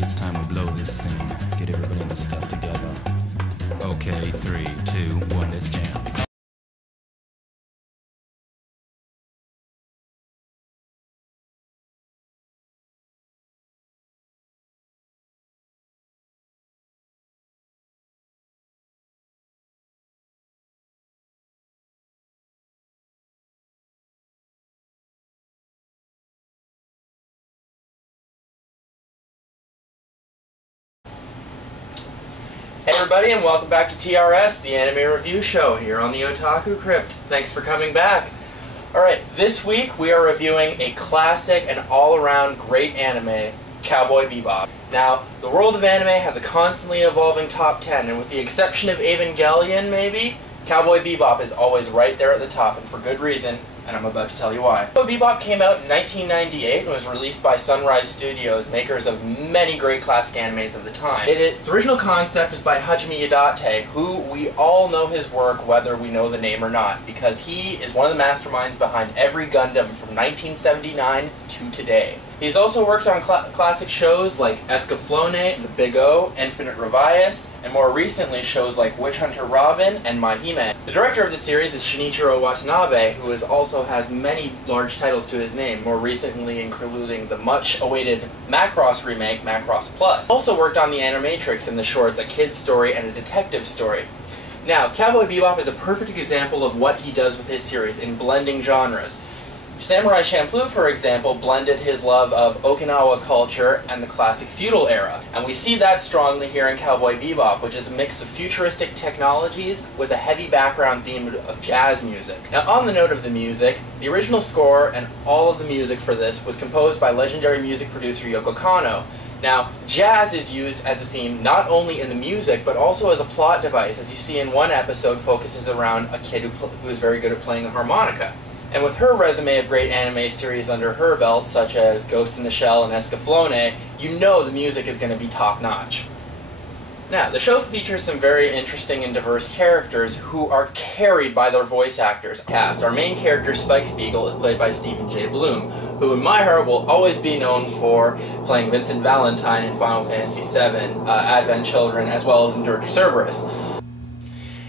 think it's time to blow this scene. Get everybody in the stuff together. Okay, 3, 2, 1, let's jam. Hey everybody, and welcome back to TRS, the anime review show here on the Otaku Crypt. Thanks for coming back. Alright, this week we are reviewing a classic and all-around great anime, Cowboy Bebop. Now, the world of anime has a constantly evolving top 10, and with the exception of Evangelion, maybe, Cowboy Bebop is always right there at the top, and for good reason, and I'm about to tell you why. Cowboy Bebop came out in 1998 and was released by Sunrise Studios, makers of many great classic animes of the time. Its original concept is by Hajime Yadate, who we all know his work whether we know the name or not, because he is one of the masterminds behind every Gundam from 1979 to today. He's also worked on classic shows like Escaflowne, The Big O, Infinite Revias, and more recently shows like Witch Hunter Robin and Mahime. The director of the series is Shinichiro Watanabe, who also has many large titles to his name, more recently including the much-awaited Macross remake, Macross Plus. Also worked on the Animatrix in the shorts A Kid's Story and A Detective Story. Now, Cowboy Bebop is a perfect example of what he does with his series in blending genres. Samurai Champloo, for example, blended his love of Okinawa culture and the classic feudal era. And we see that strongly here in Cowboy Bebop, which is a mix of futuristic technologies with a heavy background theme of jazz music. Now, on the note of the music, the original score and all of the music for this was composed by legendary music producer Yoko Kanno. Now, jazz is used as a theme not only in the music, but also as a plot device, as you see in one episode focuses around a kid who is very good at playing the harmonica. And with her resume of great anime series under her belt, such as Ghost in the Shell and Escaflowne, you know the music is going to be top-notch. Now, the show features some very interesting and diverse characters who are carried by their voice actors. Our main character, Spike Spiegel, is played by Stephen J. Bloom, who in my heart will always be known for playing Vincent Valentine in Final Fantasy VII, Advent Children, as well as in Dirge Cerberus.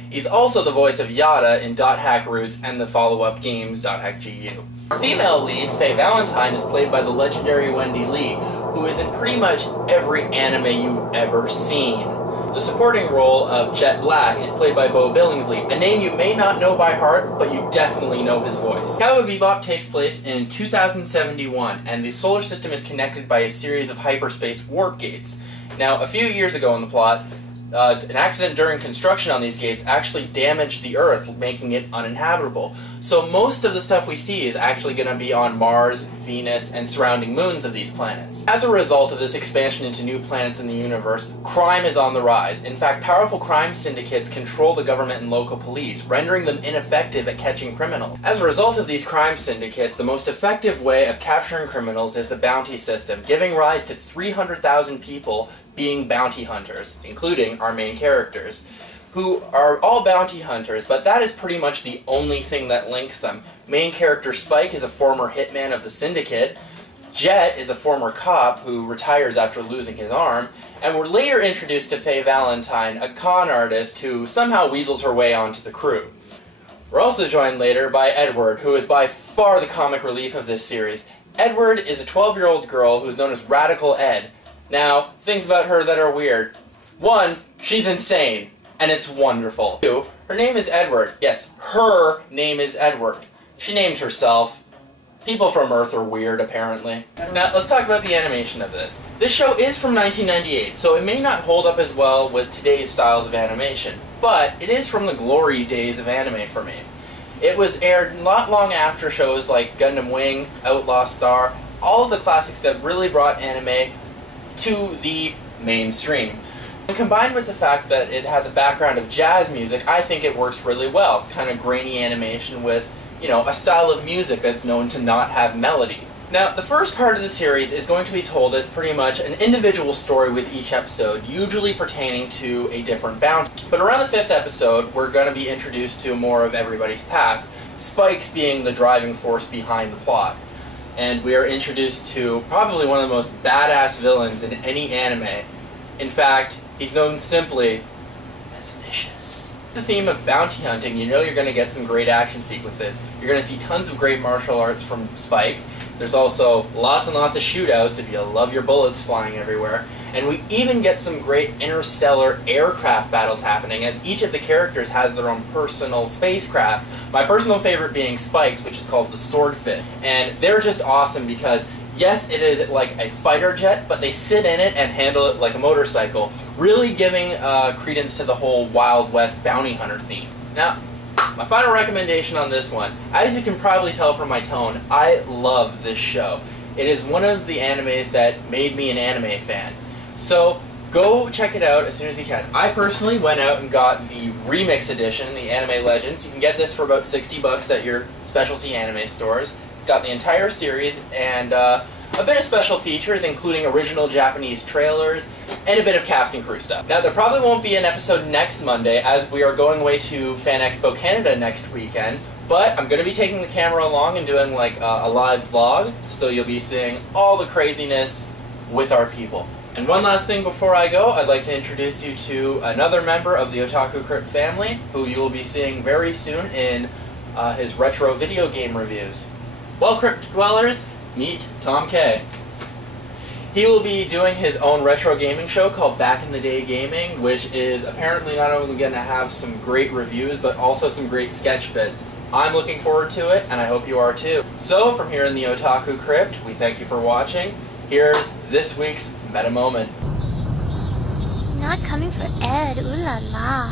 He's also the voice of Yada in .Hack Roots and the follow-up games .Hack GU. Our female lead, Faye Valentine, is played by the legendary Wendy Lee, who is in pretty much every anime you've ever seen. The supporting role of Jet Black is played by Bo Billingsley, a name you may not know by heart, but you definitely know his voice. Cowboy Bebop takes place in 2071, and the solar system is connected by a series of hyperspace warp gates. Now, a few years ago in the plot, an accident during construction on these gates actually damaged the Earth, making it uninhabitable. So most of the stuff we see is actually going to be on Mars, Venus, and surrounding moons of these planets. As a result of this expansion into new planets in the universe, crime is on the rise. In fact, powerful crime syndicates control the government and local police, rendering them ineffective at catching criminals. As a result of these crime syndicates, the most effective way of capturing criminals is the bounty system, giving rise to 300,000 people being bounty hunters, including our main characters, who are all bounty hunters, but that is pretty much the only thing that links them. Main character Spike is a former hitman of the Syndicate, Jet is a former cop who retires after losing his arm, and we're later introduced to Faye Valentine, a con artist who somehow weasels her way onto the crew. We're also joined later by Edward, who is by far the comic relief of this series. Edward is a 12-year-old girl who's known as Radical Ed. Now, things about her that are weird. 1, she's insane, and it's wonderful. 2, her name is Edward. Yes, her name is Edward. She named herself. People from Earth are weird, apparently. Now, let's talk about the animation of this. This show is from 1998, so it may not hold up as well with today's styles of animation, but it is from the glory days of anime for me. It was aired not long after shows like Gundam Wing, Outlaw Star, all of the classics that really brought anime to the mainstream. And combined with the fact that it has a background of jazz music, I think it works really well. Kind of grainy animation with, you know, a style of music that's known to not have melody. Now, the first part of the series is going to be told as pretty much an individual story with each episode, usually pertaining to a different bounty. But around the 5th episode, we're going to be introduced to more of everybody's past, Spike's being the driving force behind the plot. and we are introduced to probably one of the most badass villains in any anime. In fact, he's known simply as Vicious. The theme of bounty hunting, you know you're going to get some great action sequences. You're going to see tons of great martial arts from Spike. There's also lots and lots of shootouts if you love your bullets flying everywhere. And we even get some great interstellar aircraft battles happening, as each of the characters has their own personal spacecraft. My personal favorite being Spike's, which is called the Swordfish. And they're just awesome because, yes, it is like a fighter jet, but they sit in it and handle it like a motorcycle, really giving credence to the whole Wild West bounty hunter theme. Now, my final recommendation on this one, as you can probably tell from my tone, I love this show. It is one of the animes that made me an anime fan. So go check it out as soon as you can. I personally went out and got the remix edition, the Anime Legends. You can get this for about $60 at your specialty anime stores. It's got the entire series and a bit of special features, including original Japanese trailers and a bit of cast and crew stuff. Now, there probably won't be an episode next Monday, as we are going away to Fan Expo Canada next weekend, but I'm going to be taking the camera along and doing like a live vlog, so you'll be seeing all the craziness with our people. And one last thing before I go, I'd like to introduce you to another member of the Otaku Crypt family, who you will be seeing very soon in his retro video game reviews. Well, Crypt Dwellers, meet Tom K. He will be doing his own retro gaming show called Back in the Day Gaming, which is apparently not only going to have some great reviews, but also some great sketch bits. I'm looking forward to it, and I hope you are too. So, from here in the Otaku Crypt, we thank you for watching. Here's this week's Meta Moment. Not coming for Ed, ooh la la.